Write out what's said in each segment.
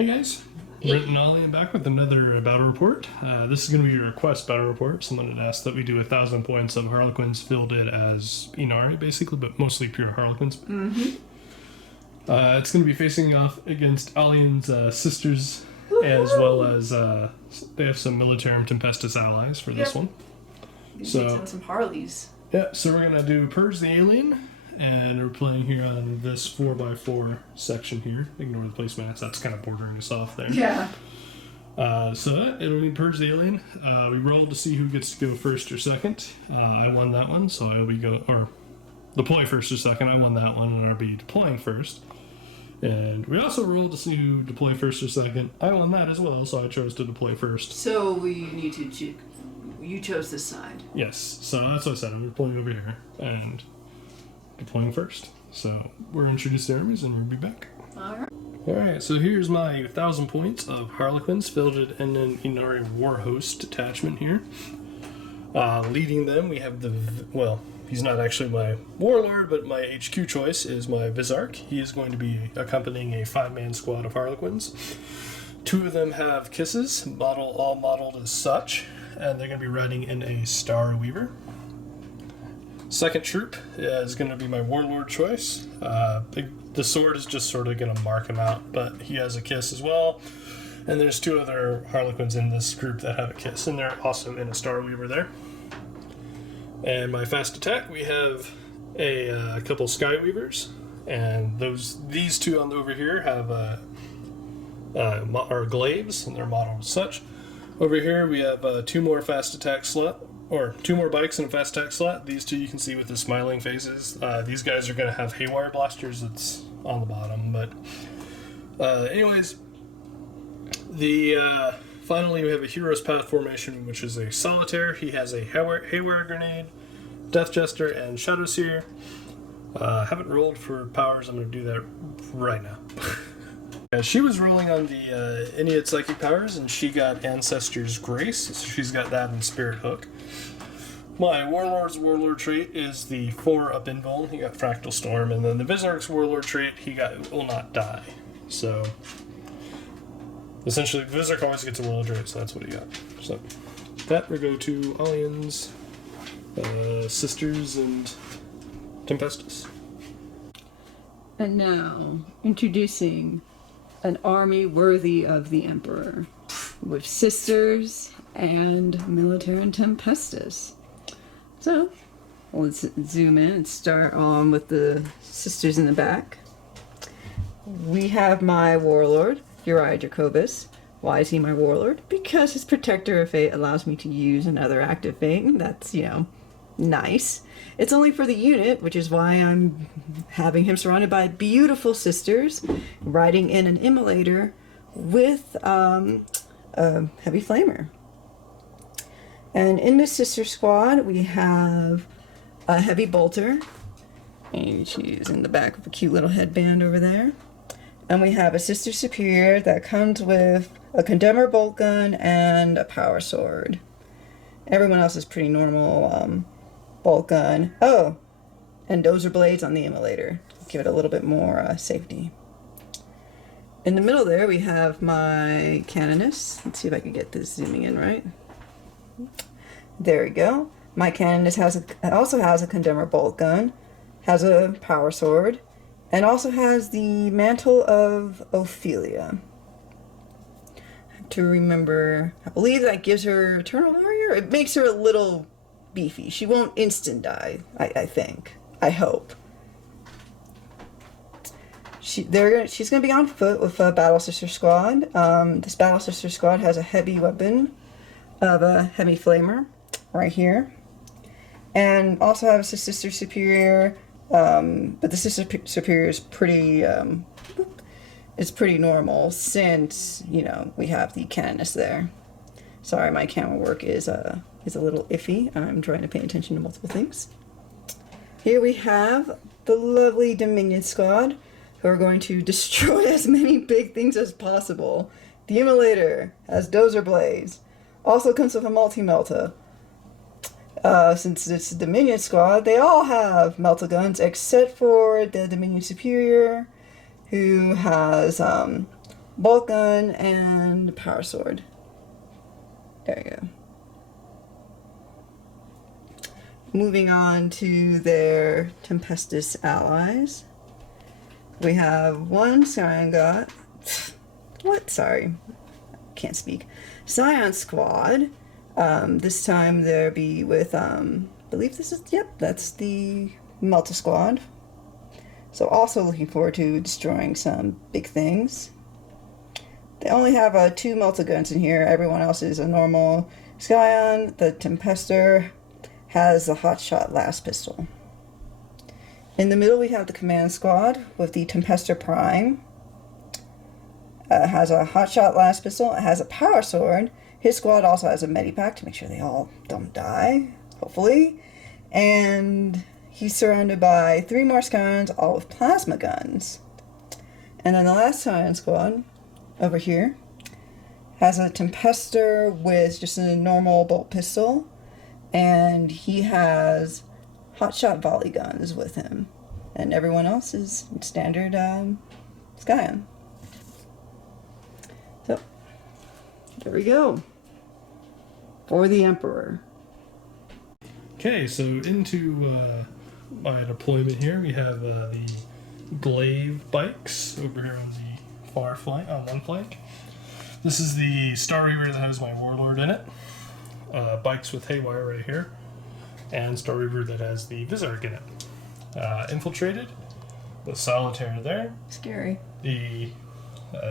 Hey guys, Brent and Alian back with another battle report. This is going to be a request battle report. Someone had asked that we do 1,000 points of Harlequins fielded as Ynnari, basically, but mostly pure Harlequins. It's going to be facing off against Alian's sisters, as well as they have some military and Tempestus allies for this one. So some Harleys. Yeah, so we're going to do Purge the Alien. And we're playing here on this 4x4 section here. Ignore the placemats, that's kind of bordering us off there. Yeah. So it'll be Purge the Alien. We rolled to see who gets to go first or second. I won that one, so it'll be deploy first or second. I won that one, and it'll be deploying first. And we also rolled to see who deploy first or second. I won that as well, so I chose to deploy first. So we need to you chose this side. Yes, so that's what I said. I'm deploying over here and deploying first. So we're introduced to armies and we'll be back. Alright, so here's my 1,000 points of Harlequins fielded in an Ynnari Warhost Detachment here. Leading them, we have he's not actually my warlord, but my HQ choice is my Visarch. He is going to be accompanying a 5-man squad of Harlequins. 2 of them have kisses, all modeled as such, and they're going to be riding in a Star Weaver. Second troop is going to be my warlord choice. The sword is just sort of going to mark him out, but he has a kiss as well. And there's 2 other Harlequins in this group that have a kiss, and they're also in a Star Weaver there. And my fast attack, we have a couple Sky Weavers, and these 2 over here have are glaives, and they're modeled as such. Over here we have 2 more fast attack slot. Or 2 more bikes in a fast attack slot. These 2 you can see with the smiling faces. These guys are going to have haywire blasters that's on the bottom. But anyways, finally we have a Hero's Path formation, which is a Solitaire. He has a haywire grenade, Death Jester, and Shadow Seer. Haven't rolled for powers. I'm going to do that right now. She was rolling on the Inuit Psychic powers, and she got Ancestor's Grace, so she's got that in Spirit Hook. My Warlord's Warlord trait is the 4-up invuln, he got Fractal Storm, and then the Visarch's Warlord trait, he got Will Not Die. So, essentially, Visarch always gets a Warlord trait, so that's what he got. So, that we go to Alian's sisters and Tempestus. And now, introducing an army worthy of the Emperor, with sisters and military and Tempestus. So, let's zoom in and start on with the sisters in the back. We have my warlord, Uriah Jacobus. Why is he my warlord? Because his Protector of Fate allows me to use another active fate. That's, nice. It's only for the unit, which is why I'm having him surrounded by beautiful sisters, riding in an immolator with a heavy flamer. And in the sister squad, we have a heavy bolter, and she's in the back of a cute little headband over there. And we have a sister superior that comes with a condemner bolt gun and a power sword. Everyone else is pretty normal. Bolt gun. Oh, and dozer blades on the immolator. Give it a little bit more safety. In the middle there, we have my canoness. Let's see if I can get this zooming in right. There we go. My canoness also has a condemner bolt gun, has a power sword, and also has the mantle of Ophelia. To remember, I believe that gives her Eternal Warrior. It makes her a little beefy. She won't instant die, I think. I hope. She's going to be on foot with a Battle Sister Squad. This Battle Sister Squad has a heavy weapon of a heavy flamer right here. And also has a Sister Superior, but the Sister Superior is pretty normal since, we have the canoness there. Sorry, my camera work is a little iffy. I'm trying to pay attention to multiple things. Here we have the lovely Dominion squad, who are going to destroy as many big things as possible. The immolator has dozer blades. Also comes with a multi-melta. Since it's a Dominion squad, they all have melta guns except for the Dominion superior, who has bolt gun, and power sword. There you go. Moving on to their Tempestus allies. We have one Scion God. What? Sorry. Can't speak. Scion squad. This time they'll be with, I believe this is, yep, that's the Melta squad. So also looking forward to destroying some big things. They only have 2 Melta guns in here. Everyone else is a normal Scion. The Tempester has the hotshot last pistol. In the middle we have the command squad with the Tempester Prime. Has a hotshot last pistol. It has a power sword. His squad also has a medipack to make sure they all don't die, hopefully. And he's surrounded by 3 more Scions, all with plasma guns. And then the last Scion squad, over here, has a Tempester with just a normal bolt pistol. And he has hotshot volley guns with him. And everyone else is standard Scion. So, there we go. For the Emperor. Okay, so into my deployment here, we have the glaive bikes over here on the far flank, on one flank. This is the Star Reaver that has my Warlord in it. Bikes with Haywire right here, and Star Reaver that has the Visarch in it. Infiltrated, the Solitaire there. Scary. The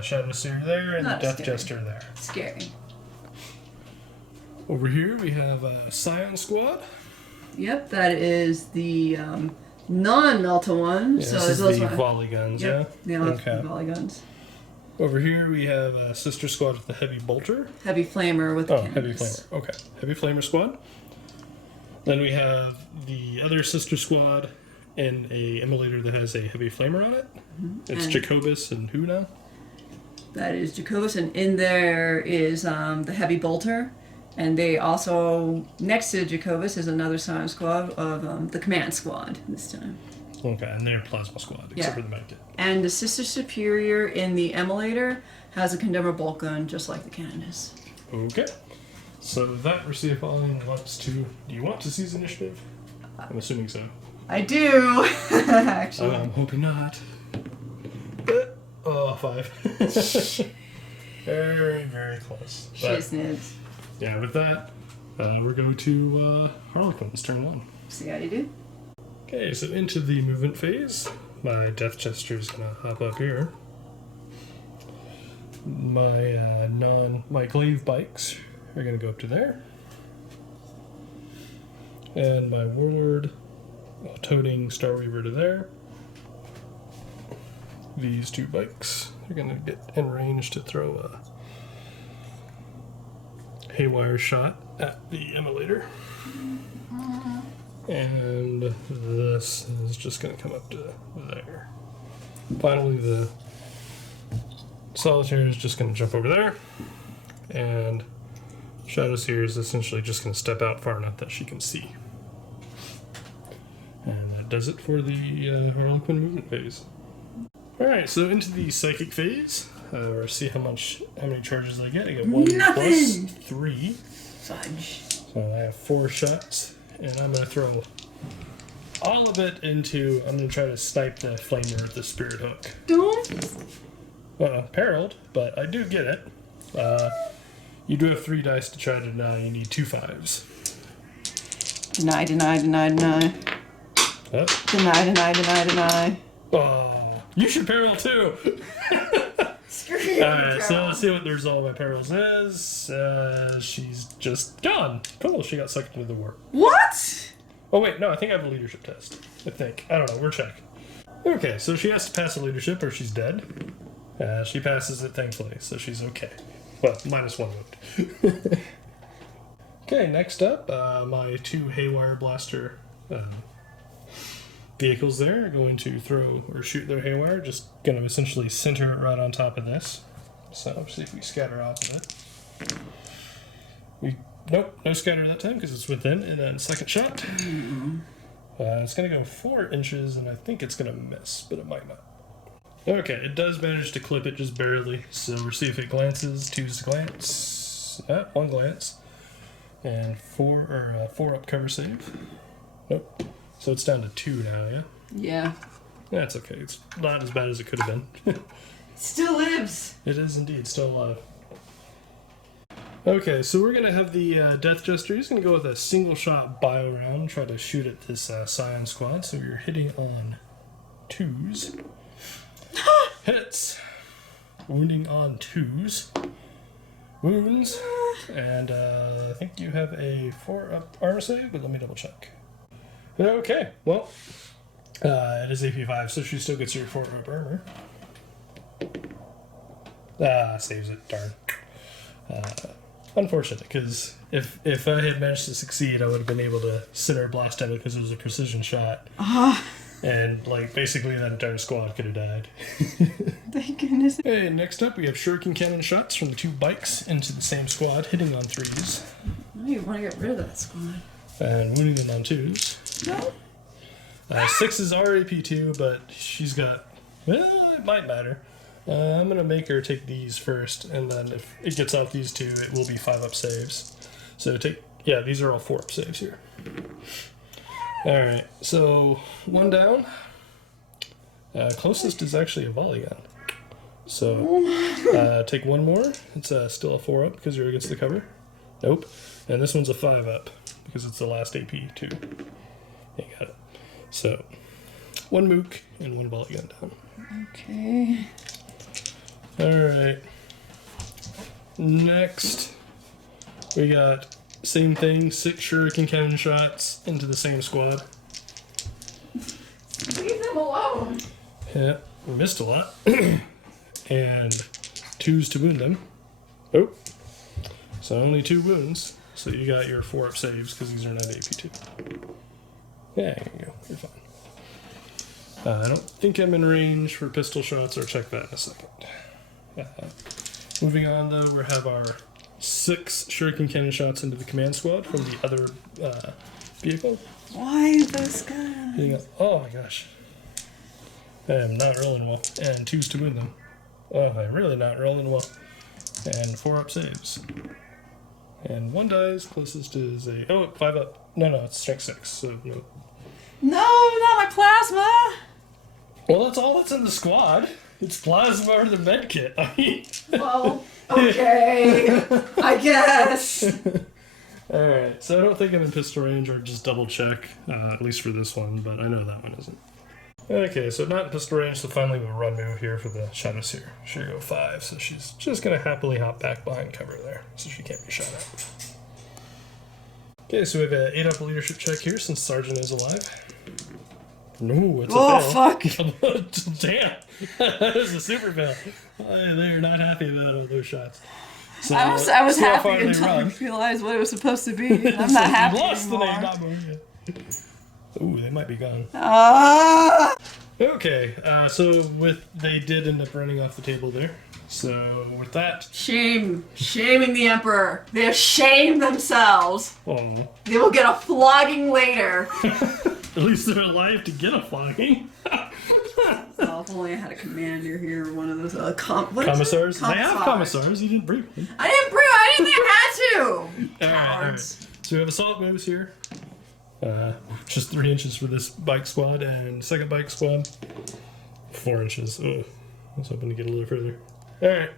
Shadow Seer there, and Not the Death scary. Jester there. Scary. Over here we have a Scion squad. Yep, that is the non-Melta one. Yeah, so this is those the one. volley guns, Yep, yeah? the Okay. volley guns. Over here we have a sister squad with the heavy bolter. Heavy flamer with Oh, cannons. heavy flamer. Okay, heavy flamer squad. Then we have the other sister squad and a immolator that has a heavy flamer on it. It's And- Jacobus and who now? That is Jacobus, and in there is the heavy bolter. And they also, next to Jacobus, is another Scion squad of the command squad this time. Okay, and they're plasma squad, except Yeah. for the medkit. And the Sister Superior in the Immolator has a condemner bolt gun, just like the cannon is. Okay. So that receive following wants to. Do you want to seize initiative? I'm assuming so. I do, actually. I'm hoping not. Oh, 5. Very, very close. But, Shiznits. yeah, with that, we're going to Harlequin's turn 1. See how you do? Okay, so into the movement phase. My Death Jester is gonna hop up here. My glaive bikes are gonna go up to there. And my Warlord, toting Star Reaver to there. These 2 bikes are gonna get in range to throw a Haywire shot at the immolator. And this is just going to come up to there. Finally, the Solitaire is just going to jump over there. And Shadow Seer is essentially just going to step out far enough that she can see. And that does it for the Harlequin movement phase. Alright, so into the psychic phase. We'll see how many charges I get. I get 1 plus 3. Fudge. So I have 4 shots. And I'm going to throw all of it into... I'm going to try to snipe the flamer with the spirit hook. Don't. Perilled, but I do get it. You do have 3 dice to try to deny. You need 2 5s. Deny, deny, deny, deny. Oh. Deny, deny, deny, deny. Oh, you should peril too! Screw you. Alright, so let's see what the result of my perils is. She's just gone. Cool, she got sucked into the war. What? Oh wait, no, I think I have a leadership test. I think. I don't know, we'll check. Okay, so she has to pass a leadership or she's dead. She passes it, thankfully, so she's okay. Well, minus 1 wound. Okay, next up, my 2 Haywire Blaster vehicles there are going to throw or shoot their Haywire, just going to essentially center it right on top of this. So, see if we scatter off of it. Nope, no scatter that time because it's within. And then second shot. It's going to go 4 inches, and I think it's going to miss, but it might not. Okay, it does manage to clip it just barely. So we'll see if it glances. 2's to glance. 1 glance. And 4 up cover save. Nope. So it's down to 2 now, yeah? Yeah. That's okay. It's not as bad as it could have been. It still lives. It is indeed still alive. Okay, so we're going to have the Death Jester. He's going to go with a single shot bio round, try to shoot at this Scion squad. So you're hitting on 2's. Hits. Wounding on 2's. Wounds. And I think you have a 4 up armor save, but let me double check. Okay, well, it is AP 5, so she still gets your 4 up armor. Saves it, darn. Unfortunate, because if I had managed to succeed, I would have been able to center blast at it because it was a precision shot. And, like, basically that entire squad could have died. Thank goodness. Hey, next up we have shuriken cannon shots from the 2 bikes into the same squad, hitting on 3's. Oh, you want to get rid of that squad. And wounding them on 2's. No. 6's are AP2, but she's got... Well, it might matter. I'm going to make her take these first, and then if it gets off these 2, it will be 5 up saves. So take... Yeah, these are all 4 up saves here. Alright, so 1 down. Closest is actually a volley gun. So take 1 more. It's still a 4 up because you're against the cover. Nope. And this one's a 5 up because it's the last AP too. You got it. So 1 mook and 1 volley gun down. Okay. Alright. Next, we got same thing, 6 shuriken cannon shots into the same squad. Leave them alone. Yeah, missed a lot. And 2's to wound them. Oh. So only 2 wounds. So you got your 4 up saves because these are not AP2. Yeah, there you go. You're fine. I don't think I'm in range for pistol shots, or check that in a second. Moving on though, we have our 6 shuriken cannon shots into the command squad from the other vehicle. Why those guys? Oh my gosh. I am not rolling well. And 2's to win them. Oh, I'm really not rolling well. And 4 up saves. And 1 dies, closest is a... Oh, 5 up. No, it's strength 6, so no. No, not my plasma! Well, that's all that's in the squad. It's plasma or the med kit. I mean... Well, okay. I guess. Alright, so I don't think I'm in pistol range, or just double check, at least for this one, but I know that one isn't. Okay, so not in pistol range, so finally we'll run move here for the Shadow Seer. She'll go 5, so she's just going to happily hop back behind cover there, so she can't be shot at. Okay, so we have an 8 up leadership check here, since Sergeant is alive. No, it's a fail. Oh, fuck! Damn! That is a super fail. They're not happy about all those shots. So, I was happy until I realized what it was supposed to be. I'm not happy anymore. Ooh, they might be gone. Okay, so they did end up running off the table there. So with that... Shaming the Emperor. They have shamed themselves. Oh. They will get a flogging later. At least they're alive to get a flogging. Well, if only I had a commander here, one of those commissars. They have commissars. You didn't bring them. I didn't think I had to. All right. So we have assault moves here. Just 3 inches for this bike squad, and second bike squad 4 inches. Oh, I was hoping to get a little further. All right.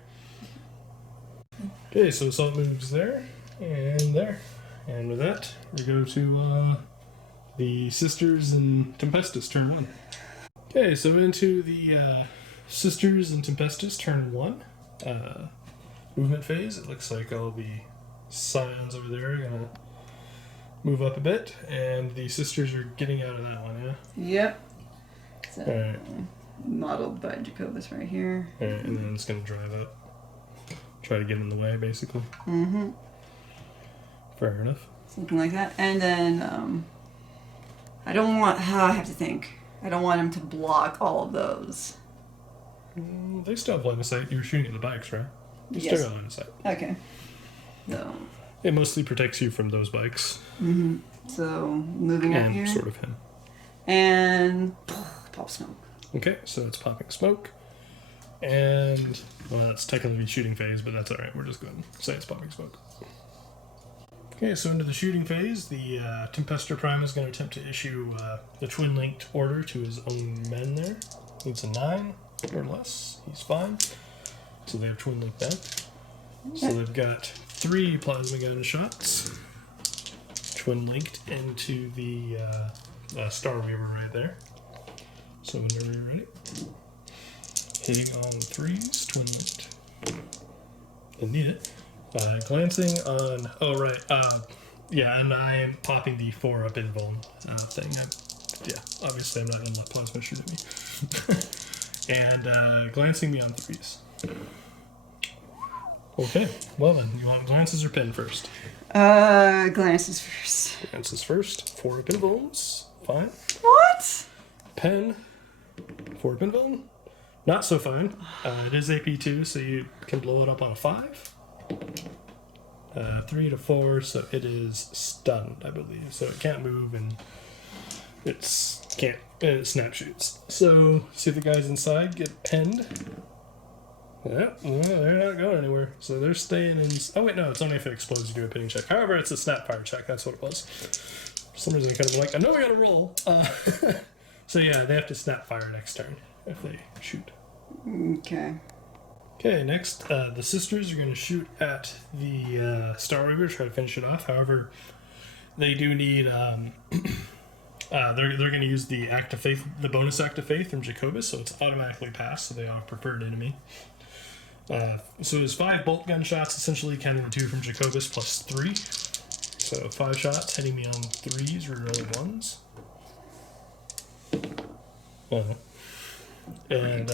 Okay, so assault moves there and there, and with that we go to the Sisters and Tempestus turn 1. Okay, so into the Sisters and Tempestus turn 1 movement phase. It looks like all the Scions over there are gonna move up a bit, and the Sisters are getting out of that one, yeah? Yep. So, all right. Modeled by Jacobus right here. All right, and then it's gonna drive up. Try to get in the way, basically. Mm-hmm. Fair enough. Something like that. And then, I don't want... I have to think. I don't want him to block all of those. They still have line of sight. You were shooting at the bikes, right? You Yes. still got line of sight. Okay. So... It mostly protects you from those bikes. Mm-hmm. So, moving up here. And sort of him. And... pop smoke. Okay, so it's popping smoke. And, well, that's technically shooting phase, but that's alright. We're just going to say it's popping smoke. Okay, so into the shooting phase, the Tempestus Prime is going to attempt to issue the twin-linked order to his own men there. Needs a 9 or less. He's fine. So they have twin-linked then. So they've got 3 plasma gun shots, twin-linked into the Star Weaver right there. So whenever you're ready. Hitting on 3s, twin-linked. Didn't need it. Glancing on... Oh, right. Yeah, and I am popping the 4-up invuln thing. Yeah, obviously I'm not going to let plasma shoot at me. And glancing me on 3s. Okay, well then, you want glances or pen first? Glances first. Glances first. 4-up invulns. Fine. What? Pen. 4-up invuln. Not so fine. It is AP2, so you can blow it up on a 5. 3 to 4, so it is stunned, I believe. So it can't move and it snap shoots. So see if the guys inside get penned. Yeah, well, they're not going anywhere. So they're staying in. Oh wait, no, it's only if it explodes you do a pinning check. However, it's a snap fire check. That's what it was. For some reason, kind of like, I know I got to roll. So yeah, they have to snap fire next turn if they shoot. Okay. Okay, next, the sisters are going to shoot at the Star Weaver, try to finish it off. However, they do need, they're going to use the Act of Faith, the bonus Act of Faith from Jacobus, so it's automatically passed, so they are preferred enemy. So it's 5 bolt gun shots, essentially counting the 2 from Jacobus plus 3. So 5 shots, hitting me on 3s, rerolling 1s. And,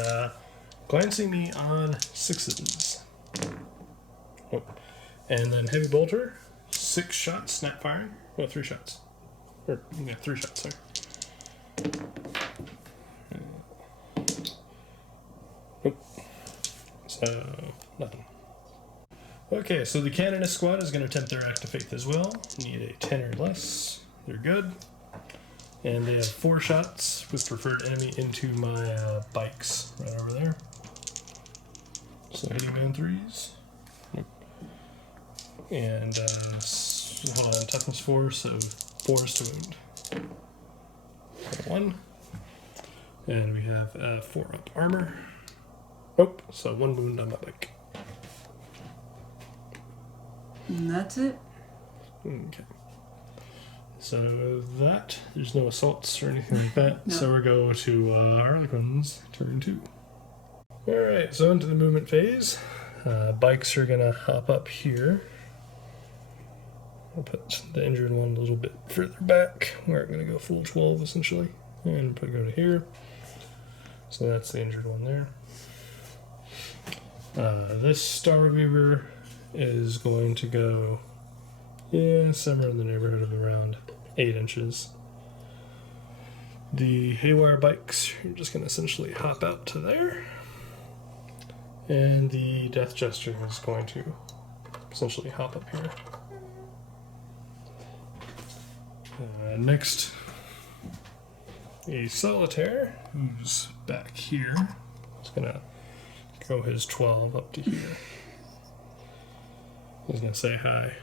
glancing me on 6s. Oh. And then heavy bolter, 6 shots, snap firing. Well, 3 shots. Or, yeah, 3 shots, sorry. Nope. So, nothing. Okay, so the Canonist squad is going to attempt their Act of Faith as well. Need a 10 or less. They're good. And they have 4 shots with preferred enemy into my bikes right over there. So hitting me on 3s. Nope. And hold on, toughness 4, so 4s to wound. So 1. And we have 4-up armor. Nope, so 1 wound on my bike. And that's it? Okay. So there's no assaults or anything like that. No. So we go to Harlequins, turn 2. Alright, so into the movement phase. Bikes are going to hop up here. I'll put the injured one a little bit further back. We're going to go full 12 essentially. And go to here. So that's the injured one there. This Star Weaver is going to go, somewhere in the neighborhood of around 8 inches. The Haywire bikes are just going to essentially hop out to there. And the Death Jester is going to essentially hop up here. Next, a Solitaire, who's back here. He's going to go his 12 up to here. He's going to say hi.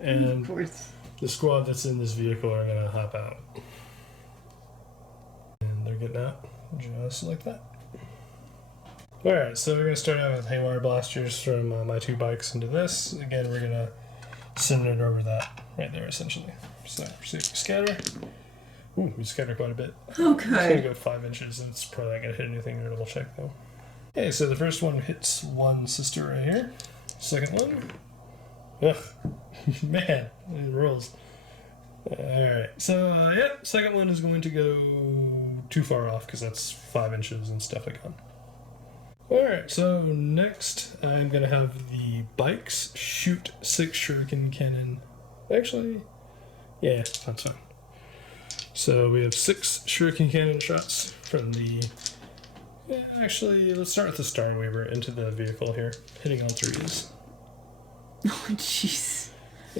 And of course. The squad that's in this vehicle are going to hop out. And they're getting out just like that. Alright, so we're going to start out with Haywire Blasters from my 2 bikes into this. Again, we're going to send it over that right there, essentially. So, see if we scatter. Ooh, we scatter quite a bit. Okay. It's going to go 5 inches, and it's probably not going to hit anything to double check, though. Okay, so the first one hits one sister right here. Second one. Ugh. Man, it rolls. Alright, so, yep, second one is going to go too far off, because that's 5 inches and stuff like that. Alright, so next I'm going to have the bikes shoot 6 shuriken cannon. Actually, yeah, that's fine. So we have 6 shuriken cannon shots from the... actually, let's start with the Star Weaver into the vehicle here, hitting on 3s. Oh, jeez.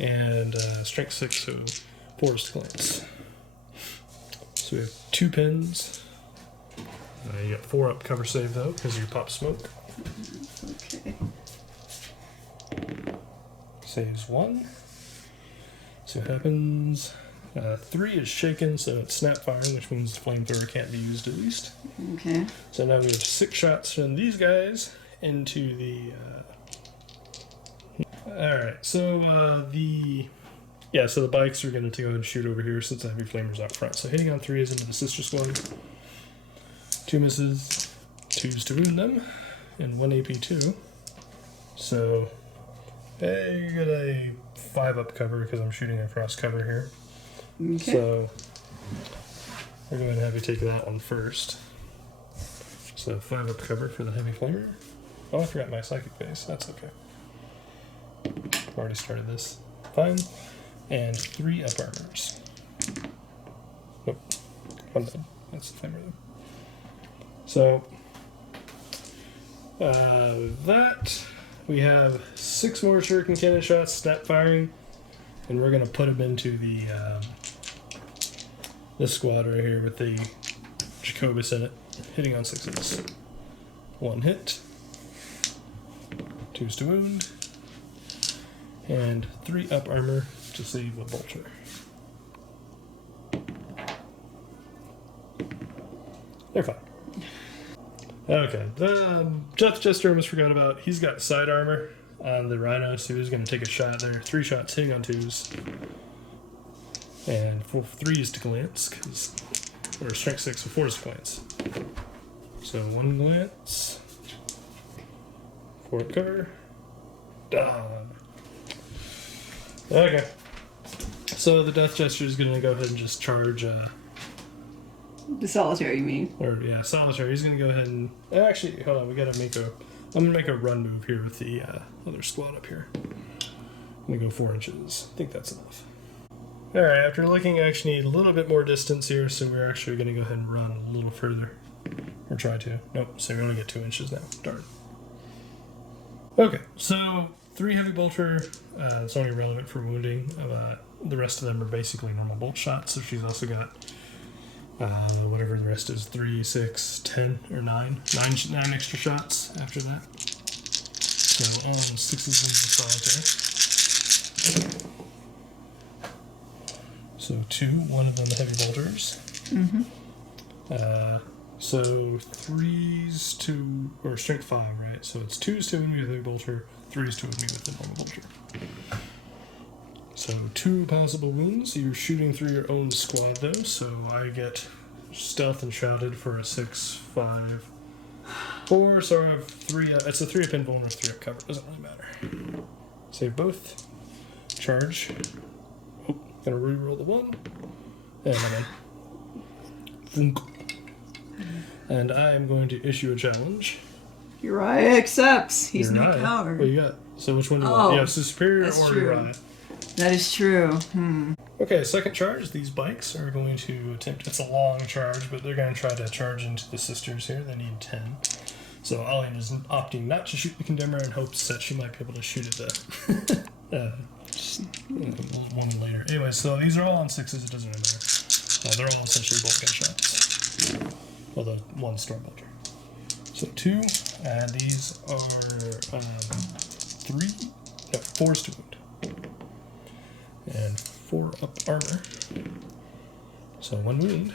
And strength 6, so forest glance. So we have 2 pins. You got 4 up cover save though, because you pop smoke. Okay. Saves 1. See what happens. 3 is shaken, so it's snap firing, which means the flamethrower can't be used at least. Okay. So now we have 6 shots from these guys into the. Alright, so so the bikes are going to go ahead and shoot over here since the heavy flamers out front. So hitting on 3 is into the sister squad. 2 misses, 2s to wound them, and 1 AP 2. So, hey, you get a 5 up cover because I'm shooting across cover here. Okay. So, I'll go ahead and have you take that one first. So, 5 up cover for the heavy flamer. Oh, I forgot my psychic base. That's okay. I've already started this. Fine. And 3 up armors. Nope. 1 dead. That's the flamer though. So, that, we have 6 more shuriken cannon shots, snap firing, and we're going to put them into the this squad right here with the Jacobus in it, hitting on 6s. 1 hit, 2s to wound, and 3 up armor to save a bolter. They're fine. Okay, the Death Jester almost forgot about. He's got side armor on the Rhino, so he's going to take a shot there. 3 shots hitting on 2s. And 4 3s to glance, or strength 6, so 4s to glance. So 1 glance. 4 cover. Done. Okay. So the Death Jester is going to go ahead and just charge. The solitary, you mean? Or yeah, solitary. He's gonna go ahead and actually hold on. We gotta make a. I'm gonna make a run move here with the other squad up here. I'm gonna go 4 inches. I think that's enough. All right. After looking, I actually need a little bit more distance here, so we're actually gonna go ahead and run a little further, or try to. Nope. So we only get 2 inches now. Darn. Okay. So 3 heavy bolter. It's only relevant for wounding. The rest of them are basically normal bolt shots. So she's also got. Whatever the rest is, 3, 6, 10, or 9 extra shots after that. So all those 6s into the solitaire. So 2, 1 of them the heavy bolters. Mm-hmm. So 3s to, or strength 5, right? So it's 2s to wound me with a heavy bolter, 3s to wound me with a normal bolter. So 2 possible wounds. You're shooting through your own squad though, so I get stealth and shrouded for a 6, 5, 4. So I have 3. It's a 3 up invuln with 3 up cover. Doesn't really matter. Save both. Charge. Oh, gonna reroll the 1. And I'm in. And I am going to issue a challenge. Uriah accepts. He's no Uriah. coward. What you got? So which one do you Oh, want? Yeah, so superior that's or true. Uriah? That is true. Okay, second charge. These bikes are going to attempt. It's a long charge, but they're going to try to charge into the sisters here. They need 10. So Alian is opting not to shoot the Condemner in hopes that she might be able to shoot at the woman later. Anyway, so these are all on 6s. It doesn't really matter. They're all essentially bolt gun shots. Well, the 1 storm bolter. So 2, and these are 4s to wound. And 4 up armor. So 1 wound.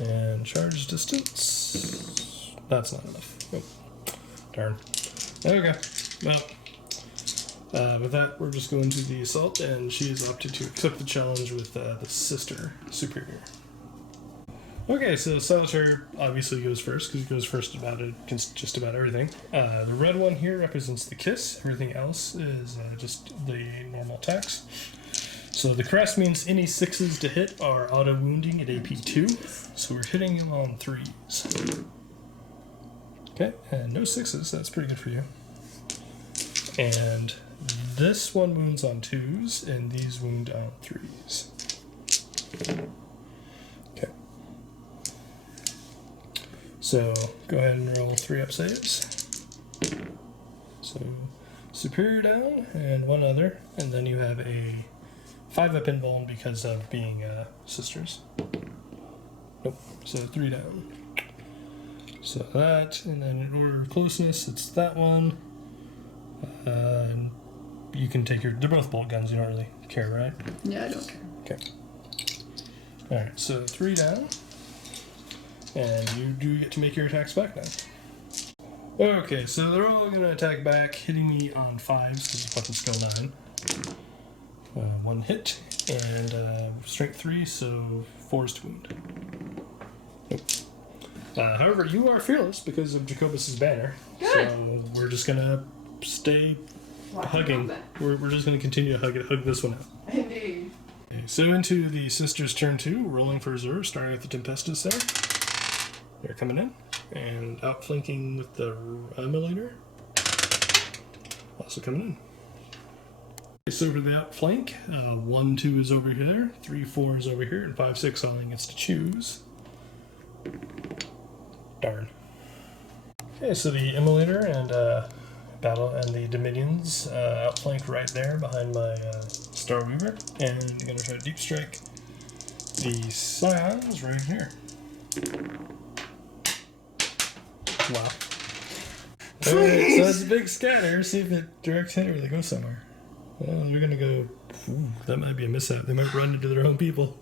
And charge distance. That's not enough. Oh, darn. Okay. Well, with that, we're just going to the assault, and she has opted to accept the challenge with the sister superior. Okay, so Solitary obviously goes first, because he goes first about it, just about everything. The red one here represents the kiss. Everything else is just the normal attacks. So the crest means any 6s to hit are auto-wounding at AP 2. So we're hitting him on 3s. Okay, and no 6s. That's pretty good for you. And this one wounds on 2s, and these wound on 3s. Okay. So go ahead and roll 3 up saves. So superior down, and 1 other, and then you have a 5 up invuln because of being sisters. Nope. So 3 down. So that, and then in order of closeness, it's that one. And you can take they're both bolt guns, you don't really care, right? Yeah, I don't care. Okay. Alright, so 3 down. And you do get to make your attacks back now. Okay, so they're all going to attack back, hitting me on 5s because it's weapon skill 9. 1 hit, and strength 3, so 4 to wound. Nope. However, you are fearless because of Jacobus's banner. Good. So we're just going to stay hugging. We're just going to continue to hug this one out. Indeed. Okay, so into the sisters' turn 2, rolling for Azure, starting with the Tempestus there. They're coming in, and outflanking with the immolator. Also coming in. Okay, so for the outflank, 1, 2 is over here, 3, 4 is over here, and 5, 6 only gets to choose. Darn. Okay, so the immolator and battle and the dominions outflank right there behind my Star Weaver, and I'm gonna try to deep strike the scions right here. Wow. Alright, so that's a big scatter. See if it directs hit or they go somewhere. Well, they're gonna go. Ooh, that might be a mishap. They might run into their own people.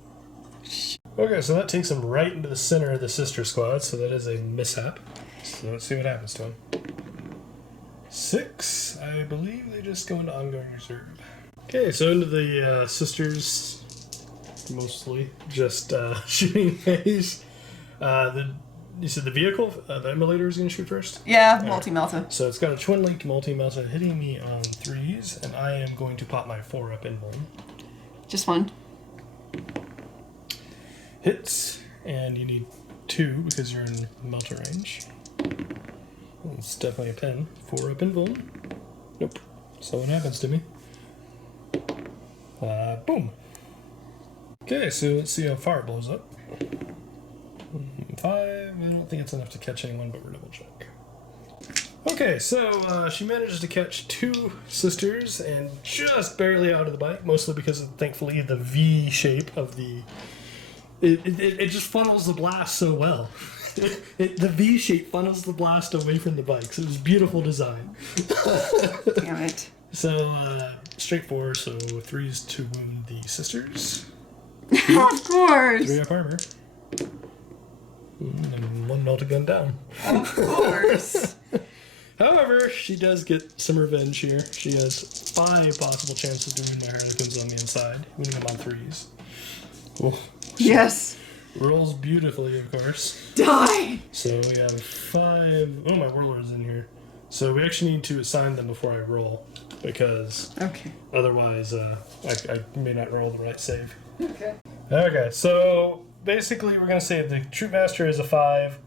Okay, so that takes them right into the center of the sister squad, so that is a mishap. So let's see what happens to them. 6, I believe they just go into ongoing reserve. Okay, so into the sisters, mostly just shooting phase. You said the vehicle, the immolator is going to shoot first? Yeah, multi-melta. So it's got a twin link multi-melta hitting me on 3s, and I am going to pop my 4-up invuln. Just 1. Hits, and you need 2 because you're in melta range. It's definitely a pen. 4-up invuln. Nope. So what happens to me? Boom. Okay, so let's see how far it blows up. 5, I don't think it's enough to catch anyone, but we're double check. Okay, so she manages to catch 2 sisters and just barely out of the bike, mostly because of, thankfully, the V shape of the... It just funnels the blast so well. The V shape funnels the blast away from the bike, so it was beautiful design. Damn it. So, straight 4, so 3s to wound the sisters. Of course. 3 up armor. And 1 melta gun down. Of course. However, she does get some revenge here. She has 5 possible chances to wound my Harlequins on the inside, wounding them on 3s. Oh, Yes. rolls beautifully, of course. Die. So we have 5. Oh, my warlord's in here. So we actually need to assign them before I roll, because otherwise I may not roll the right save. Okay, so basically we're going to say the Troop Master is a 5,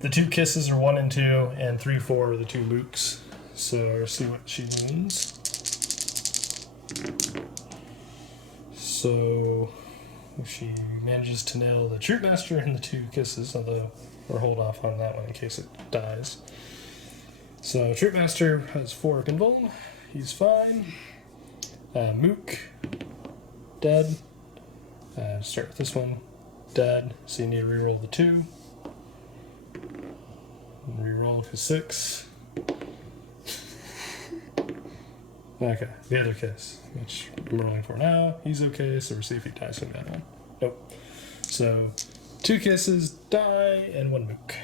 the 2 kisses are 1 and 2, and 3, 4 are the 2 mooks. So let's see what she wounds. So she manages to nail the Troop Master and the 2 kisses, although we'll hold off on that one in case it dies. So Troop Master has 4 up invuln. He's fine. Mook, dead. Start with this one. Dead. So you need to reroll the 2. Reroll his 6. Okay, the other kiss, which I'm rolling for now. He's okay, so we'll see if he dies from that one. Nope. So 2 kisses, die, and 1 mook.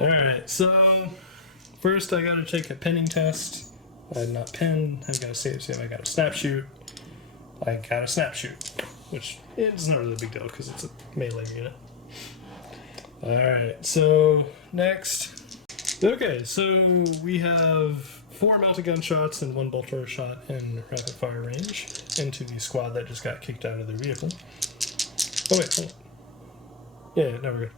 Alright, so first I gotta take a penning test. I'm not pen, I've gotta see if I got a snap shoot. I got a snap shoot, which is not really a big deal because it's a melee unit. Alright, so next. Okay, so we have 4 melta gun shots and 1 bolter shot in rapid fire range into the squad that just got kicked out of their vehicle. Oh wait, hold on. Yeah, no, we're good.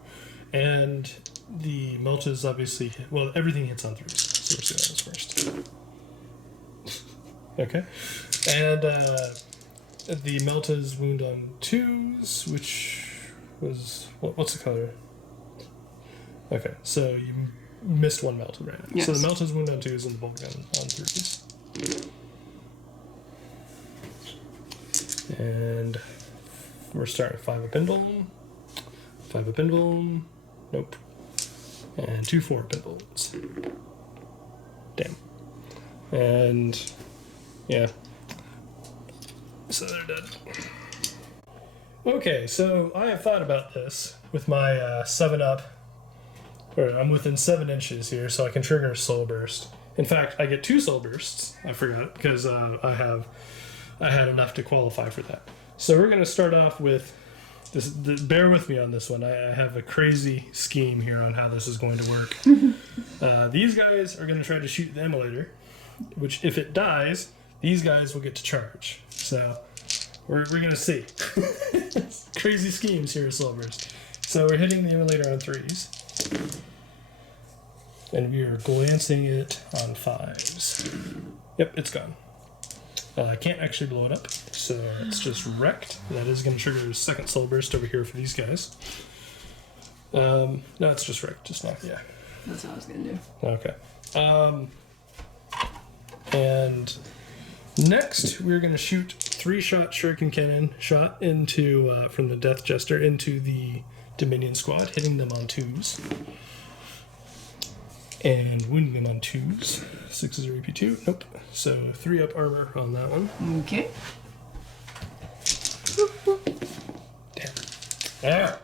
And the meltas obviously hit, well, everything hits on 3s, so we'll see what happens first. Okay. And the meltas wound on 2s, which was, what's the color? Okay, so you missed 1 melta, right? Yes. So the meltas wound on 2s and the bolt gun on 3s. And we're starting 5 up invuln. 5 up invuln. Nope. And 2 4 up invulns. Damn. And yeah. So they're dead. Okay, so I have thought about this with my 7 up. Or I'm within 7 inches here, so I can trigger a soul burst. In fact, I get 2 soul bursts. I forgot because I had enough to qualify for that. So we're going to start off with this. Bear with me on this one. I have a crazy scheme here on how this is going to work. These guys are going to try to shoot the immolator, which if it dies, these guys will get to charge. So we're going to see. Crazy schemes here at Silver's. So we're hitting the immolator on 3s. And we are glancing it on 5s. Yep, it's gone. I can't actually blow it up, so it's just wrecked. That is going to trigger a second soul burst over here for these guys. No, it's just wrecked. Just not, yeah. That's what I was going to do. Okay. And next, we're going to shoot 3-shot shuriken cannon shot into from the Death Jester into the Dominion squad, hitting them on 2s. And wounding them on 2s. 6s are EP2. Nope. So 3 up armor on that one. Okay. Damn.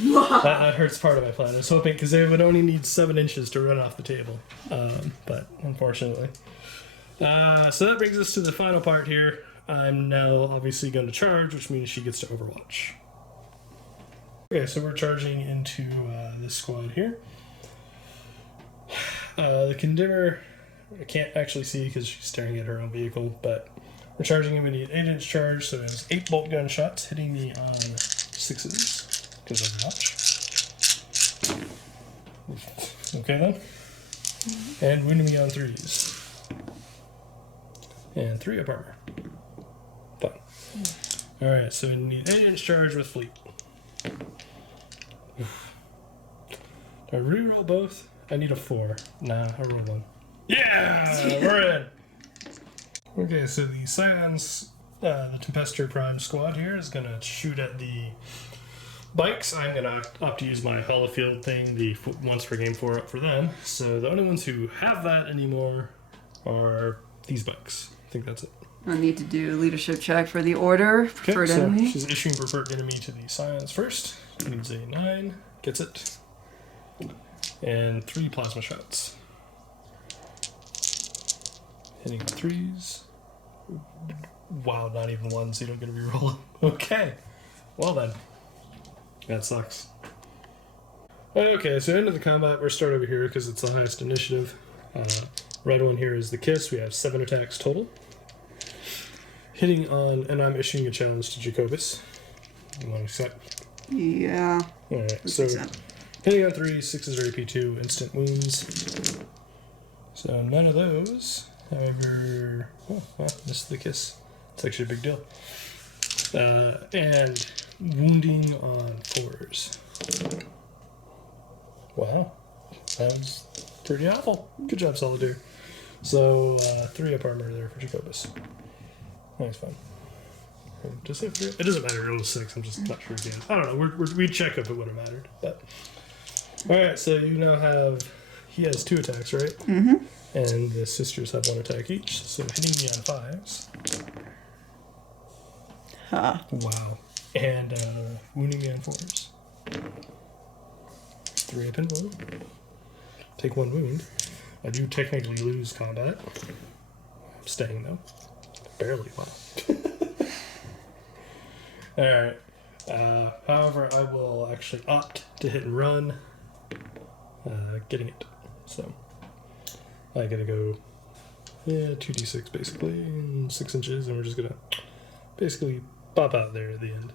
Ah! that hurts part of my plan. I was hoping, because they would only need 7 inches to run off the table. But unfortunately. So that brings us to the final part here. I'm now obviously going to charge, which means she gets to Overwatch. Okay, so we're charging into this squad here. The Condemner, I can't actually see because she's staring at her own vehicle, but we're charging him. We need 8-inch charge, so there's 8 bolt gun shots hitting me on 6s because Overwatch. Okay then. And wounding me on 3s. And 3 up armor. Fun. Alright, so we need 8-inch charge with fleet. Do I reroll both? I need a 4. Nah, I rolled 1. Yeah! We're in! Okay, so the Scions, the Tempestus Prime squad here is going to shoot at the bikes. I'm going to opt to use my Holofield thing, the once per game 4 up for them. So the only ones who have that anymore are these bikes. I think that's it. I'll need to do a leadership check for the order. Preferred enemy. She's issuing preferred enemy to the Scions first. Needs a 9. Gets it. And 3 plasma shots. Hitting 3s. Wow, not even 1s, so you don't get to reroll. Okay. Well then. That sucks. Okay, so into the combat, we're start over here because it's the highest initiative. Red one here is the Kiss. We have 7 attacks total. Hitting on, and I'm issuing a challenge to Jacobus. You want to accept? Yeah. Alright, so hitting on 3, 6s are AP2, instant wounds. So none of those. However, oh, well, this is the Kiss. It's actually a big deal. And wounding on 4s. Wow, that was pretty awful. Good job, Solidaire. So 3 up armor there for Jacobus. That's fun. Does it have 3? It doesn't matter. It was 6. I'm just not sure again. I don't know. We'd check if it would have mattered. But all right. So you now have. He has 2 attacks, right? Mm-hmm. And the sisters have 1 attack each. So hitting me on 5s. Huh. Wow. And wounding me on 4s. 3 up in wound. Take 1 wound. I do technically lose combat. I'm staying though. Barely. Wow. Alright. However, I will actually opt to hit and run. Getting it. So I gotta go 2d6 basically, and 6 inches, and we're just gonna basically pop out there at the end.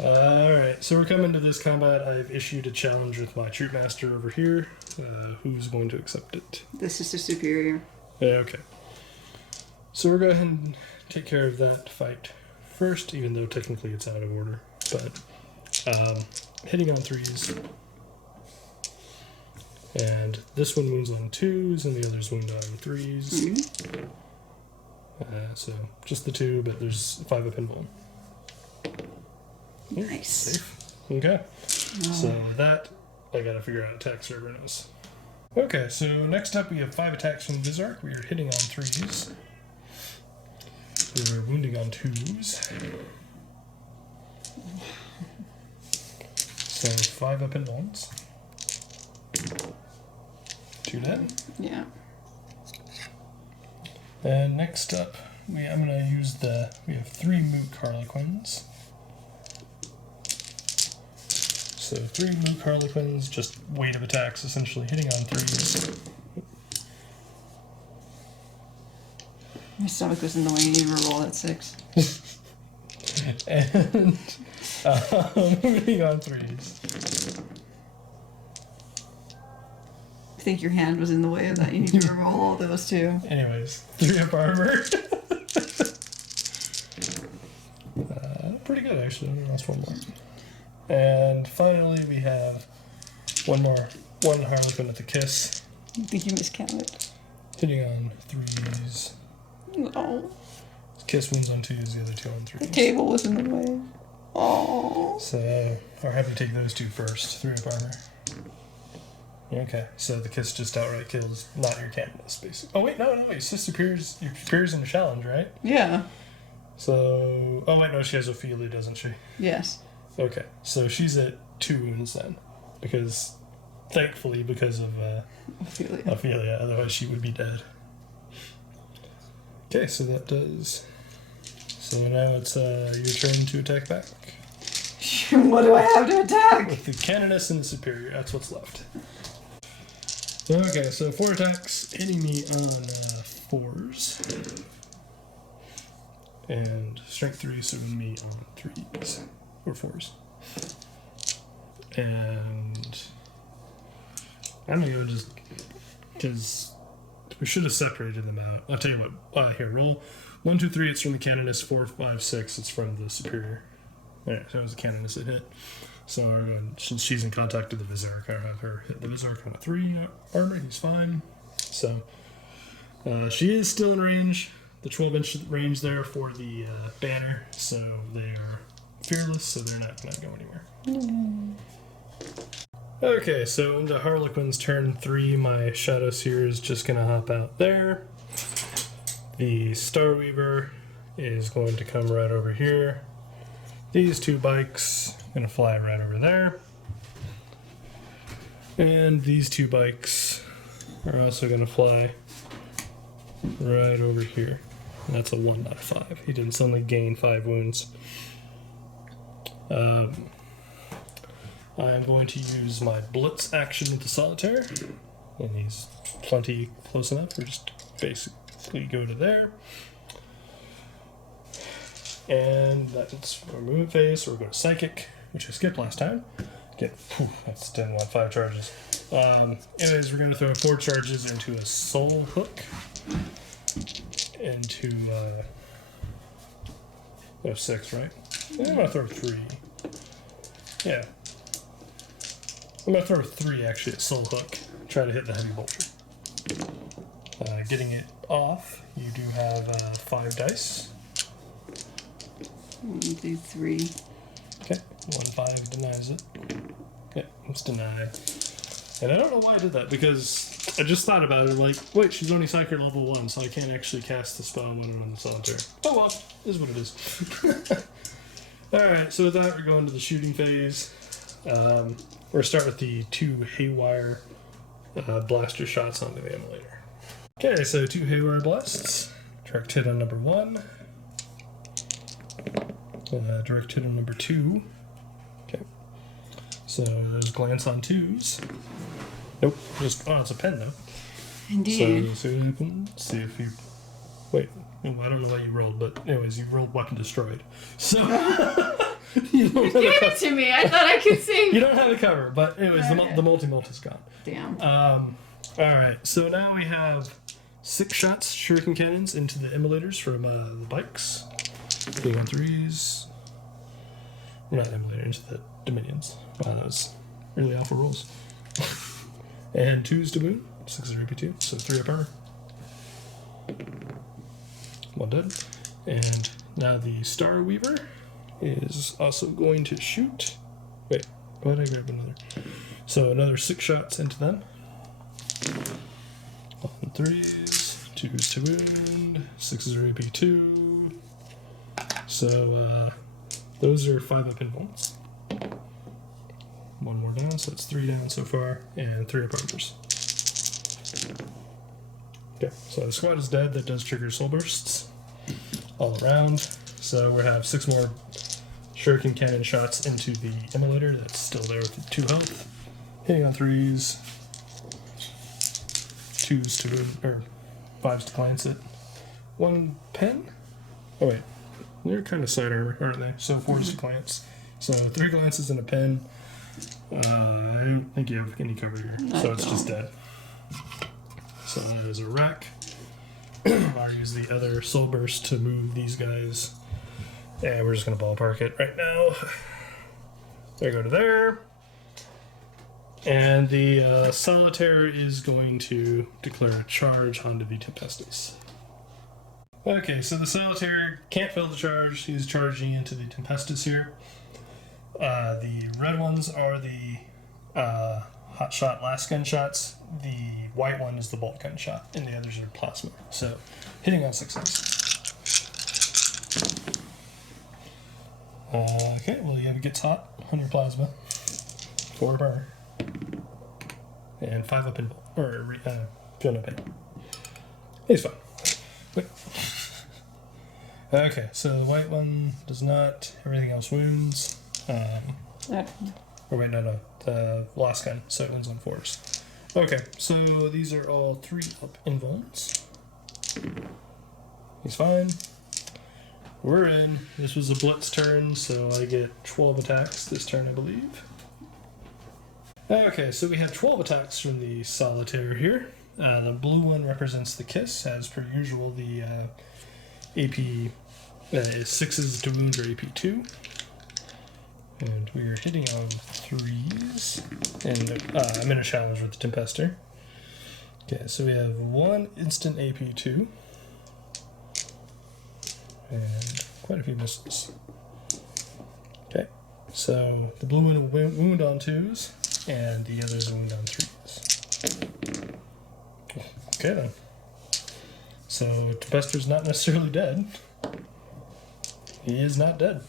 Alright, so we're coming to this combat. I've issued a challenge with my troop master over here. Who's going to accept it? The Sister Superior. Okay. So we're going to go ahead and take care of that fight first, even though technically it's out of order. But hitting on 3s. And this one wounds on 2s, and the others wound on 3s. Mm-hmm. So just the 2, but there's 5 up invuln. Nice. Safe. Okay. So that, I gotta figure out attack server knows. Okay, so next up we have 5 attacks from Visarch. We are hitting on 3s. We are wounding on 2s. So 5 up in ones. 2 dead. Yeah. And next up, I'm going to use we have 3 Mook Harlequins. So 3 Mook Harlequins, just weight of attacks, essentially hitting on 3s. My stomach was in the way. You need to roll that 6. And hitting on 3s. I think your hand was in the way of that. You need to roll all those too. Anyways, 3 up armor. Pretty good, actually. Last one more. And finally, we have one Harlequin with a kiss. I think you miscounted. Hitting on 3s. No. Kiss wounds on 2s, the other 2 on 3s. The table was in the way. Oh. So, I'll have you take those 2 first. 3 up armor. Okay, so the kiss just outright kills not your Canonist, basically. Oh, wait, no, your sister appears in the challenge, right? Yeah. So, oh, wait, no, she has Ophelia, doesn't she? Yes. Okay, so she's at 2 wounds then. Thankfully, because of Ophelia, otherwise she would be dead. Okay, so that does. So now it's your turn to attack back. What do I have to attack? With the Canonist and the Superior, that's what's left. Okay, so 4 attacks, hitting me on 4s. And strength 3, so me on 3s. Or 4s. And I'm gonna go just because we should have separated them out. I'll tell you what. Here, roll 1, 2, 3. It's from the Canonist. 4, 5, 6. It's from the Superior. Alright, so it was the Canonist that hit. So since she's in contact with the Visarch, I'll have her hit the Visarch on a 3 armor. He's fine. So she is still in range. The 12-inch range there for the banner. So they are fearless, so they're not going to go anywhere. Okay, so into Harlequin's turn 3, my Shadow Seer is just going to hop out there. The Starweaver is going to come right over here. These 2 bikes are going to fly right over there. And these 2 bikes are also going to fly right over here. And that's a 1 out of 5. He didn't suddenly gain 5 wounds. I am going to use my Blitz action with the Solitaire. And he's plenty close enough. We're just basically go to there. And that's our movement phase, so we're going to Psychic, which I skipped last time. That's 10, 1, 5 charges. Anyways, we're going to throw 4 charges into a Soul Hook. Into, 6, right? I'm going to throw 3. Yeah. I'm going to throw 3, actually, at Soul Hook. Try to hit the Heavy Bolter. Getting it off, you do have 5 dice. 1, 2, 3. Okay, 1, 5 denies it. Okay, it's denied. And I don't know why I did that, because I just thought about it, like, wait, she's only Psychic level 1, so I can't actually cast the spell when I'm on the Solitaire. Oh well, is what it is. Alright, so with that, we're going to the shooting phase. We're start with the 2 Haywire blaster shots onto the immolator. Okay, so 2 Haywire blasts. Direct hit on number 1. Direct hit on number 2. Okay. So there's glance on 2s. Nope. It's a pen though. Indeed. So you can see if you. Wait. I don't know what you rolled, but anyways, you rolled weapon destroyed. So you don't have it to me. I thought I could see. You don't have the cover, but anyways, okay. the multi-mult is gone. Damn. All right. So now we have 6 shots, shuriken cannons into the immolators from the bikes. 3 on 3s. Not immolator, into the dominions. Wow, that was really awful rolls. And 2s to boon. 6 is RP2, so 3 up armor. 1 dead. And now the Star Weaver is also going to shoot. Wait, Why did I grab another? So another 6 shots into them. On 3s, 2s to wound, 6s are AP2. So those are 5 up invulns. 1 more down, so that's 3 down so far, and 3 up armors. Okay, so the squad is dead. That does trigger soul bursts all around. So we have 6 more shuriken cannon shots into the immolator that's still there with 2 health. Hitting on 3s, 2s to wound, or 5s to glance it. 1 pen? Oh wait, they're kind of side armor, aren't they? So 4s to glance. So 3 glances and a pen. I don't think you have any cover here, so it's just dead. So there's a rack. I'll use the other soul burst to move these guys. And we're just going to ballpark it right now. There, go to there. And the solitaire is going to declare a charge onto the Tempestus. Okay, so the solitaire can't fail the charge. He's charging into the Tempestus here. The red ones are the hot shot last gun shots. The white one is the bolt gun shot, and the others are plasma. So, hitting on 6s. Okay, well, he gets hot on your plasma. 4 burn. And 5 up in Fiona Payne. He's fine. Wait. Okay, so the white one does not. Everything else wounds. Or wait, no. The last gun, so it wins on 4s. Okay, so these are all 3 up invulns. He's fine. We're in. This was a blitz turn, so I get 12 attacks this turn, I believe. Okay, so we have 12 attacks from the solitaire here. The blue one represents the kiss. As per usual, the AP is 6s to wound or AP2. And we are hitting on 3s. And I'm in a challenge with the Tempester. Okay, so we have 1 instant AP2. And quite a few misses. Okay, so the blue one will wound on 2s, and the others wound on 3s. Okay then. So Tempester's not necessarily dead. He is not dead.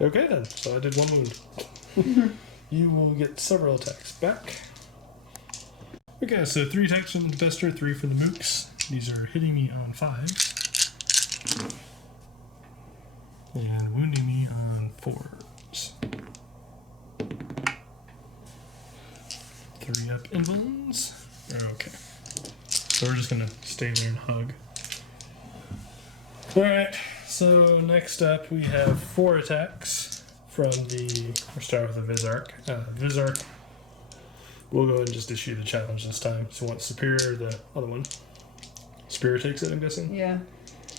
Okay then, so I did 1 wound. You will get several attacks back. Okay, so 3 attacks from the Tempester, 3 from the Mooks. These are hitting me on 5s. And wounding me on 4s. 3 up invulns. Okay. So we're just gonna stay there and hug. Alright, so next up we have 4 attacks from the... We'll start with the Visarch. Visarch, we'll go ahead and just issue the challenge this time. So once Superior, the other one. Superior takes it, I'm guessing? Yeah.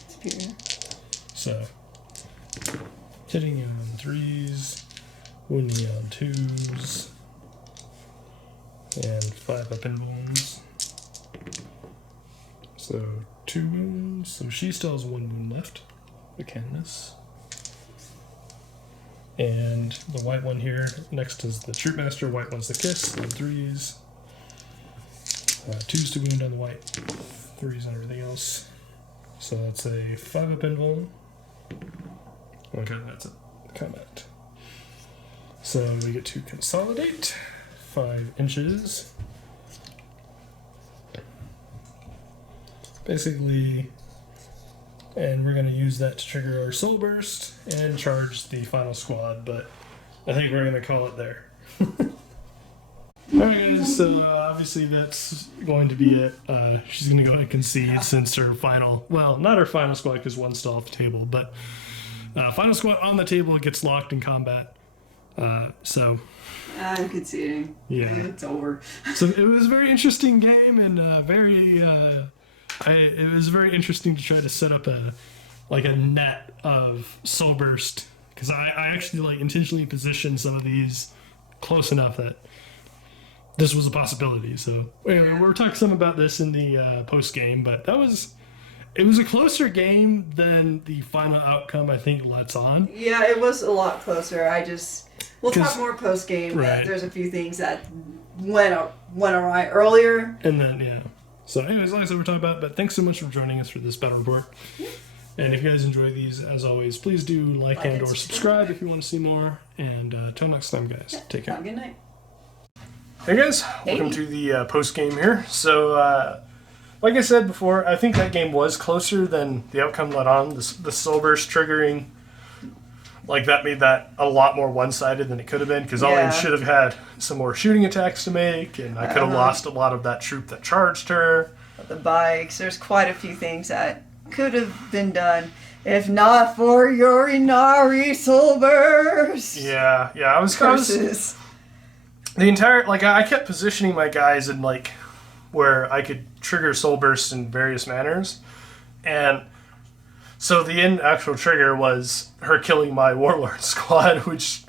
Superior. So, hitting you on 3s, wounding you on 2s, and 5 up invulns. So 2 wounds. So she still has 1 wound left. The Canoness. And the white one here next is the Troopmaster. White one's the Kiss on 3s. 2s to wound on the white. 3s on everything else. So that's a 5 up invuln. Okay, that's it. Combat. So we get to consolidate. 5 inches. Basically, and we're going to use that to trigger our soul burst and charge the final squad, but I think we're going to call it there. Alright, so obviously that's going to be it. She's going to go ahead and concede since her final, well, not her final squad because one's still off the table, but final squad on the table gets locked in combat. So I'm conceding. Yeah. It's over. So it was a very interesting game and it was very interesting to try to set up a net of soul burst because I actually intentionally positioned some of these close enough that this was a possibility. So anyway, we'll talk some about this in the post game, but that was It was a closer game than the final outcome, I think, lets on. Yeah, it was a lot closer. We'll talk more post game. Right. There's a few things that went awry earlier. And then, yeah. So, anyways, like I said, we're talking about, but thanks so much for joining us for this battle report. Yeah. And if you guys enjoy these, as always, please do like and or subscribe if you want to see more. And until next time, guys, take care. Have a good night. Hey guys, welcome to the post game here. So, like I said before, I think that game was closer than the outcome let on. The soul burst triggering, like that made that a lot more one-sided than it could have been, because Alian should have had some more shooting attacks to make, and I could have lost a lot of that troop that charged her. The bikes, there's quite a few things that could have been done if not for your Ynnari soul burst. Yeah, I was curses. The entire, like, I kept positioning my guys in, like, where I could trigger soul bursts in various manners, and so the actual trigger was her killing my warlord squad, which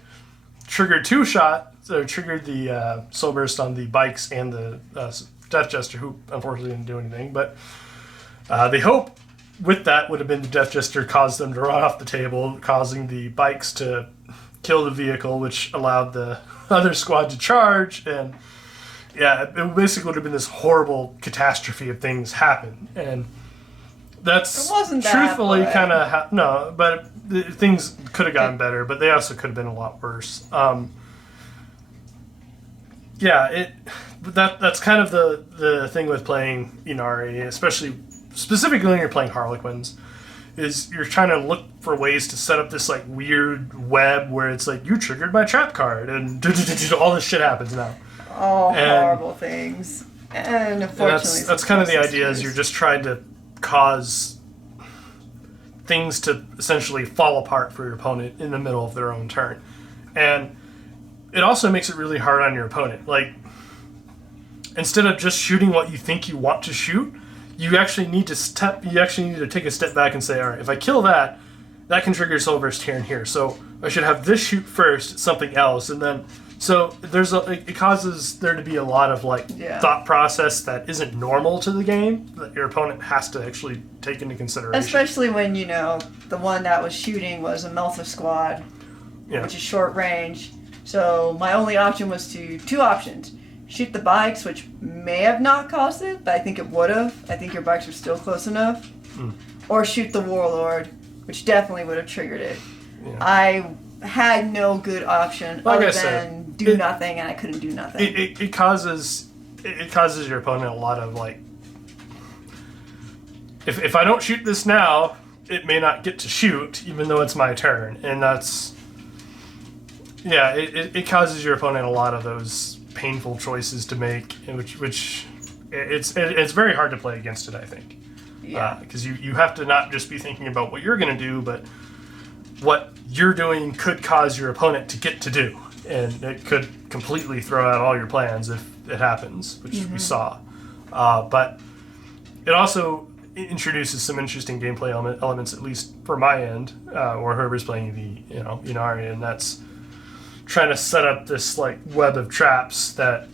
triggered triggered the soul burst on the bikes and the death jester, who unfortunately didn't do anything, but the hope with that would have been the death jester caused them to run off the table, causing the bikes to kill the vehicle, which allowed the other squad to charge, and yeah, it basically would have been this horrible catastrophe of things happen, and that's truthfully kind of no, but things could have gotten better, but they also could have been a lot worse. That's kind of the thing with playing Ynnari, specifically when you're playing Harlequins, is you're trying to look for ways to set up this like weird web where it's like, you triggered my trap card, and all this shit happens now. All horrible things. And unfortunately, that's kind of the idea, is you're just trying to cause things to essentially fall apart for your opponent in the middle of their own turn. And it also makes it really hard on your opponent. Like, instead of just shooting what you think you want to shoot, you actually need to take a step back and say, all right, if I kill that can trigger soul burst here and here. So I should have this shoot first, something else, and then so it causes there to be a lot of thought process that isn't normal to the game that your opponent has to actually take into consideration. Especially when the one that was shooting was a Melta squad, which is short range. So my only option was two options: shoot the bikes, which may have not caused it, but I think it would have. I think your bikes were still close enough, or shoot the warlord, which definitely would have triggered it. Yeah. I had no good option other than do nothing, and I couldn't do nothing. It causes your opponent a lot of if I don't shoot this now, it may not get to shoot even though it's my turn, and that's it causes your opponent a lot of those painful choices to make, which it's very hard to play against it, I think. Because you have to not just be thinking about what you're going to do, but what you're doing could cause your opponent to get to do, and it could completely throw out all your plans if it happens, which we saw. But it also introduces some interesting gameplay elements, at least for my end, or whoever's playing the Ynnari, and that's trying to set up this web of traps that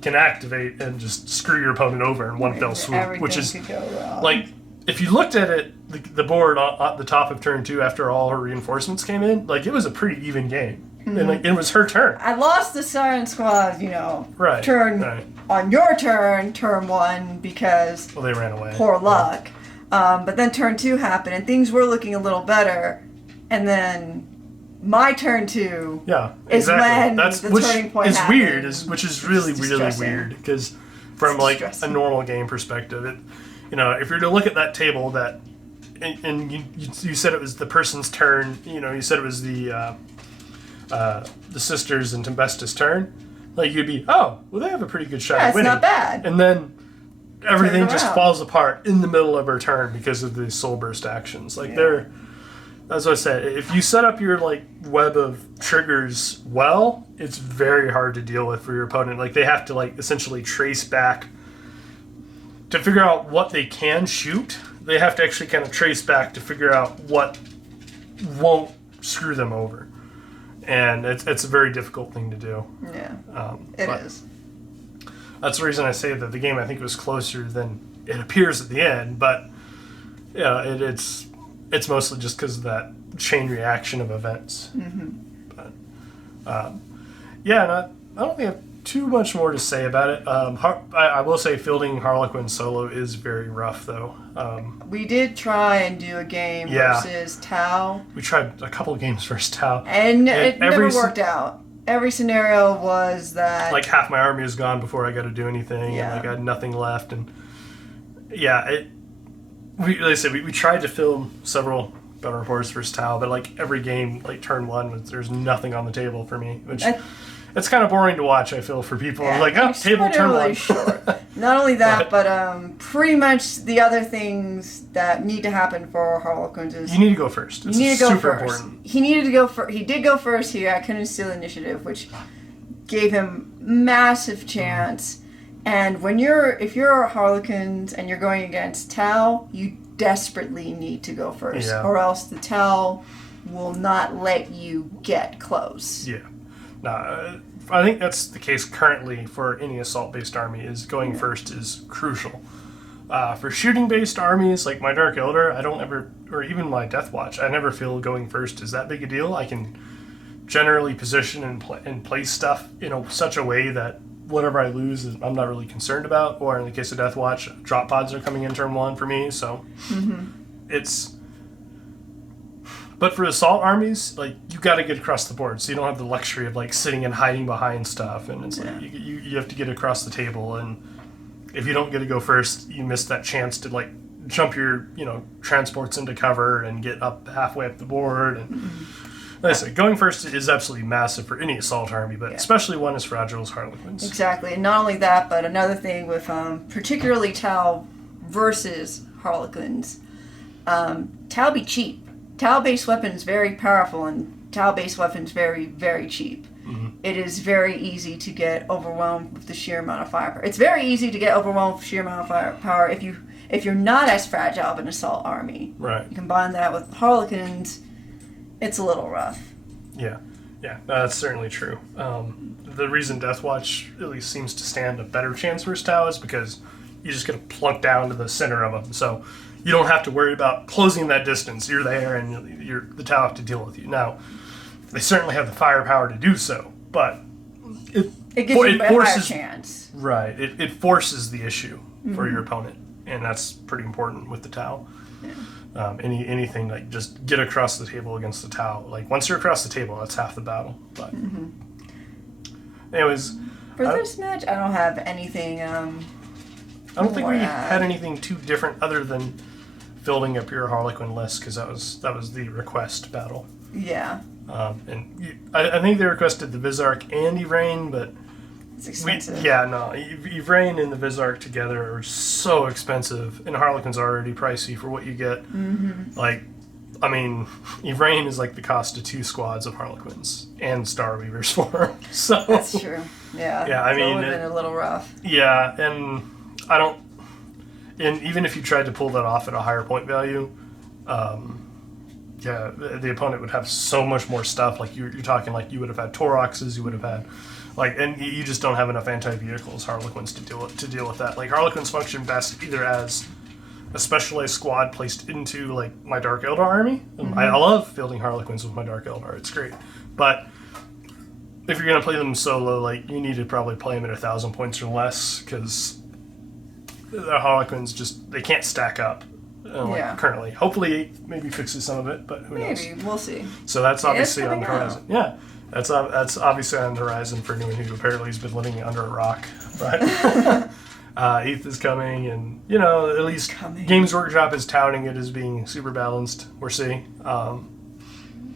can activate and just screw your opponent over in one fell swoop, which is if you looked at it, the board at the top of turn 2 after all her reinforcements came in, it was a pretty even game, and it was her turn. I lost the Siren Squad, on your turn 1, because they ran away. Poor luck. But then turn 2 happened, and things were looking a little better, and then my turn 2 is when the turning point happened. Weird, which is really weird, because from a normal game perspective, if you're to look at that table and you said it was the person's turn, you said it was the sisters and Tempestus' turn, you'd be, they have a pretty good shot at winning. It's not bad. And then everything just falls apart in the middle of her turn because of the soul burst actions. That's what I said. If you set up your web of triggers well, it's very hard to deal with for your opponent. They have to essentially trace back to figure out what they can shoot. They have to actually kind of trace back to figure out what won't screw them over, and it's a very difficult thing to do. Yeah, it is. That's the reason I say that the game, I think, was closer than it appears at the end, but Yeah, it's mostly just because of that chain reaction of events. But I don't think I have too much more to say about it. I will say fielding Harlequin solo is very rough, though. We did try and do a game versus Tau. We tried a couple of games versus Tau. And it never worked out. Every scenario was that... Like, half my army is gone before I got to do anything, and like, I had nothing left. And like I said, we tried to film several Battle Reports versus Tau, but like every game, like turn one, there's nothing on the table for me, which it's kind of boring to watch, I feel, for people. Like, table turn one. Short. Not only that, but pretty much the other things that need to happen for Harlequins is... You need to go first. It's super important. He needed to go first. He did go first here. I couldn't steal initiative, which gave him massive chance. And if you're Harlequins and you're going against Tau, you desperately need to go first, or else the Tau will not let you get close. Yeah. I think that's the case currently for any assault-based army, is going first is crucial. For shooting-based armies, like my Dark Elder, I don't ever, or even my Death Watch, I never feel going first is that big a deal. I can generally position and place stuff in such a way that whatever I lose, I'm not really concerned about. Or in the case of Death Watch, drop pods are coming in turn one for me, so it's... But for assault armies, like, you got to get across the board, so you don't have the luxury of like sitting and hiding behind stuff, and it's like you have to get across the table, and if you don't get to go first, you miss that chance to like jump your transports into cover and get up halfway up the board. And like I said, going first is absolutely massive for any assault army, but especially one as fragile as Harlequins. Exactly, and not only that, but another thing with particularly Tau versus Harlequins, Tau be cheap. Tau-based weapons very powerful, and Tau-based weapons very, very cheap. It is very easy to get overwhelmed with the sheer amount of firepower. It's very easy to get overwhelmed with the sheer amount of firepower if you're not as fragile of an assault army. Right. You combine that with Harlequins, it's a little rough. Yeah, that's certainly true. The reason Death Watch at least seems to stand a better chance versus Tau is because you just get to plunk down to the center of them. So you don't have to worry about closing that distance. You're there, and the Tau have to deal with you. Now, they certainly have the firepower to do so, but it gives you a higher chance. Right. It forces the issue for your opponent, and that's pretty important with the Tau. Yeah. Anything like just get across the table against the Tau. Like, once you're across the table, that's half the battle. But anyways, for this match, I don't have anything. I don't think we had anything too different other than building up your Harlequin list, because that was the request battle. Yeah. And I think they requested the Visarch and Ynnari, but it's expensive. Ynnari and the Visarch together are so expensive, and Harlequin's already pricey for what you get. Like, I mean, Ynnari is like the cost of 2 squads of Harlequins and Starweavers for them. So that's true. Yeah. Yeah, I mean, it would have been a little rough. Yeah, and I don't. And even if you tried to pull that off at a higher point value, the opponent would have so much more stuff. Like, you're talking like you would have had Toroxes, you would have had, like, and you just don't have enough anti-vehicles Harlequins to deal with that. Like, Harlequins function best either as a specialized squad placed into like my Dark Eldar army. I love fielding Harlequins with my Dark Eldar; it's great. But if you're gonna play them solo, like, you need to probably play them at 1,000 points or less, because the Harlequins they can't stack up currently. Hopefully, maybe fixes some of it, but who knows? Maybe we'll see. So that's obviously on the horizon. Yeah, that's obviously on the horizon for anyone who apparently has been living under a rock. But ETH is coming, and at least Games Workshop is touting it as being super balanced. We'll see.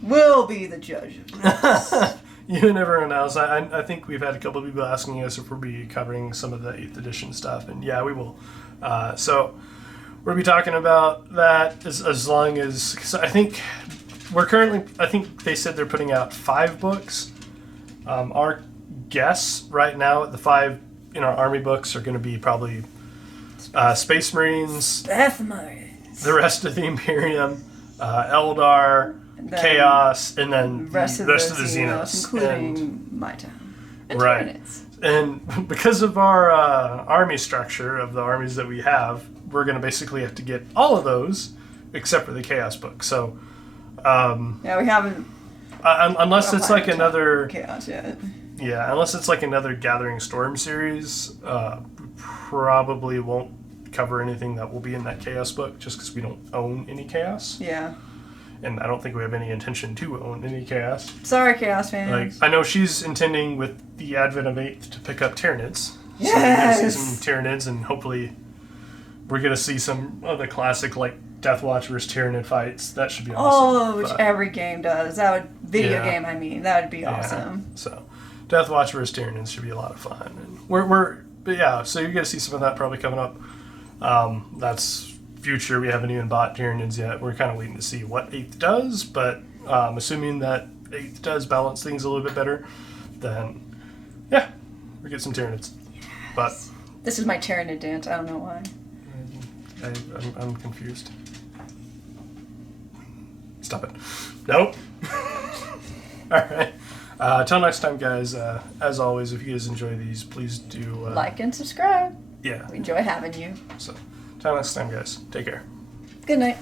We'll be the judge of this. You never knows. I think we've had a couple of people asking us if we'll be covering some of the 8th edition stuff, and yeah, we will. So we'll be talking about that as long as, cause I think they said they're putting out 5 books. Our guess right now at the 5 in our army books are going to be probably Space Marines, Death Marines, the rest of the Imperium, Eldar, Chaos, and then the rest of the Xenos, including my town. And right. And because of our army structure of the armies that we have, we're going to basically have to get all of those except for the Chaos book. So, yeah, we haven't. Unless it's like another Chaos yet. Yeah, unless it's like another Gathering Storm series, probably won't cover anything that will be in that Chaos book, just because we don't own any Chaos. Yeah. And I don't think we have any intention to own any Chaos. Sorry, Chaos fans. Like, I know she's intending with the advent of 8th to pick up Tyranids. Yes! So we're going to see some Tyranids, and hopefully we're going to see some of the classic, like, Deathwatch versus Tyranid fights. That should be awesome. Oh, which every game does. Video game, I mean. That would be awesome. So, Deathwatch versus Tyranids should be a lot of fun. And but yeah, so you're going to see some of that probably coming up. That's future. We haven't even bought Tyranids yet. We're kind of waiting to see what 8th does, but assuming that 8th does balance things a little bit better, then yeah, we get some Tyranids. Yes. But this is my Tyranid dance. I don't know why. I'm confused. Stop it. Nope. All right. Till next time, guys. As always, if you guys enjoy these, please do like and subscribe. Yeah. We enjoy having you. So, till next time, guys. Take care. Good night.